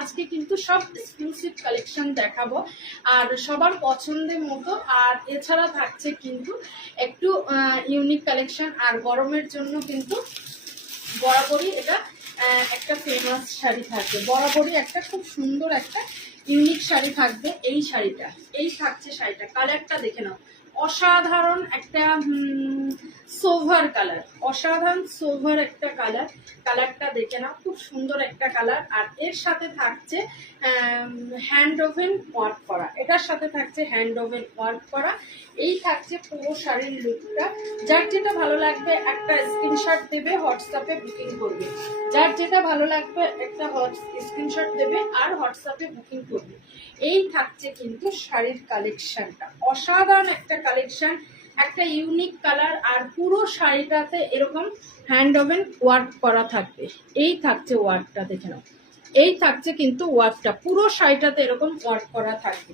আজকে কিন্তু সব এক্সক্লুসিভ কালেকশন দেখাবো আর সবার পছন্দের মতো। আর এছাড়া থাকছে কিন্তু একটু ইউনিক কালেকশন। আর গরমের জন্য কিন্তু বরাবরই এটা একটা ফেমাস শাড়ি থাকবে, বরাবরই একটা খুব সুন্দর একটা ইউনিক শাড়ি থাকবে। এই শাড়িটা, এই থাকছে শাড়িটা, কালারটা দেখে নাও, অসাধারণ একটা সোভার কালার, অসাধারণ সোভার একটা কালার। কালারটা দেখে নাও, খুব সুন্দর একটা কালার। আর এর সাথে থাকছে হ্যান্ড ওভেন ওয়ার্ক করা, এটার সাথে থাকছে হ্যান্ড ওভেন ওয়ার্ক করা। এই থাকছে পুরো শাড়ির লুকটা। যার যেটা ভালো লাগবে একটা স্ক্রিনশট দেবে, হোয়াটসঅ্যাপে বুকিং করবে। যার যেটা ভালো লাগবে একটা স্ক্রিনশট দেবে আর হোয়াটসঅ্যাপে বুকিং করবে। এই থাকছে কিন্তু শাড়ির কালেকশনটা, অসাধারণ একটা কালেকশন, একটা ইউনিক কালার। আর পুরো শাড়িটাতে এরকম হ্যান্ড ওভেন ওয়ার্ক করা থাকবে। এই থাকছে ওয়ার্কটা, দেখে নাও, এই থাকছে কিন্তু ওয়ার্কটা, পুরো শাড়িটাতে এরকম ওয়ার্ক করা থাকবে।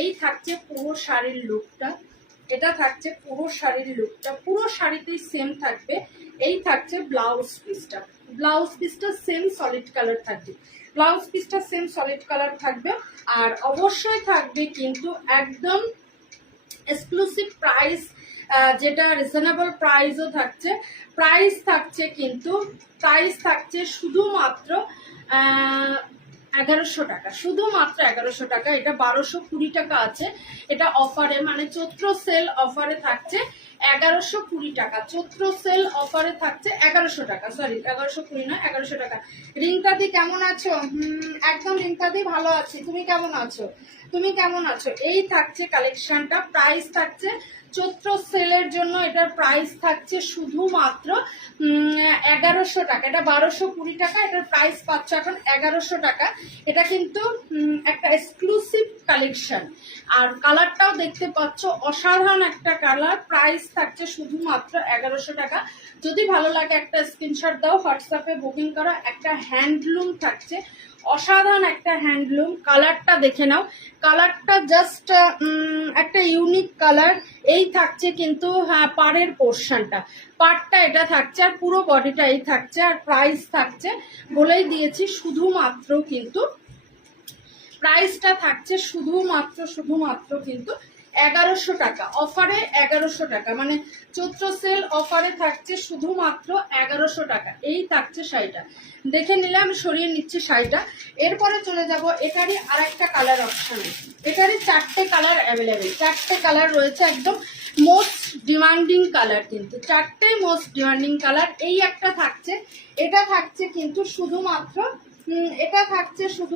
এই থাকছে পুরো শাড়ির লুকটা, এটা থাকছে পুরো শাড়ির লুকটা, পুরো শাড়িতেই সেম থাকবে। এই থাকছে ব্লাউজ পিসটা, ব্লাউজ পিসটা সেম সলিড কালার থাকবে, ব্লাউজ পিসটা সেম সলিড কালার থাকবে। আর অবশ্যই থাকবে কিন্তু একদম এক্সক্লুসিভ প্রাইস, যেটা রিজনেবল প্রাইসও থাকছে। প্রাইস থাকছে কিন্তু প্রাইস থাকছে শুধুমাত্র 1100 টাকা, শুধুমাত্র 1100 টাকা। এটা 1220 টাকা আছে, এটা অফারে, মানে চৈত্র সেল অফারে থাকছে 1120 টাকা। চৈত্র সেল অফারে থাকছে 1100 টাকা, সরি 1120 না, 1100 টাকা। রিঙ্কাদি কেমন আছো? একদম রিঙ্কাদি ভালো আছি, তুমি কেমন আছো? তুমি কেমন আছো? এই থাকছে কালেকশনটা, প্রাইস থাকছে চৈত্র সেলের জন্য, এটার প্রাইস থাকছে শুধুমাত্র 1100 টাকা। এটা 1220 টাকা, এটার প্রাইস পাচ্ছ এখন 1100 টাকা। এটা কিন্তু একটা এক্সক্লুসিভ কালেকশন। আর কালারটাও দেখতে পাচ্ছ, অসাধারণ একটা কালার। প্রাইস থাকছে শুধুমাত্র 1100 টাকা। যদি ভালো লাগে একটা স্ক্রিনশট দাও, হোয়াটসঅ্যাপে বুকিং করা। একটা হ্যান্ডলুম থাকছে, অসাধারণ একটা হ্যান্ডলুম। কালারটা দেখে নাও, কালারটা জাস্ট একটা ইউনিক কালার। এই থাকছে কিন্তু হ্যাঁ পাড়ের পোর্শনটা, পাড়টা এটা থাকছে, আর পুরো বডিটা এই থাকছে। আর প্রাইস থাকছে বলেই দিয়েছি, শুধুমাত্র কিন্তু প্রাইসটা থাকছে শুধুমাত্র কিন্তু 1100 টাকা, অফারে 1100 টাকা, মানে চৈত্র সেল অফারে থাকছে শুধুমাত্র 1100 টাকা। এই থাকছে শাড়িটা, দেখে নিলে আমি সরিয়ে নিচ্ছি শাড়িটা। এরপরে চলে যাব এটারই আর একটা কালার অপশানে। এটারই 4টে কালার অ্যাভেলেবেল, 4টে কালার রয়েছে, একদম মোস্ট ডিমান্ডিং কালার, কিন্তু 4টেই মোস্ট ডিমান্ডিং কালার। এই একটা থাকছে, এটা থাকছে কিন্তু শুধুমাত্র, এটা থাকছে শুধু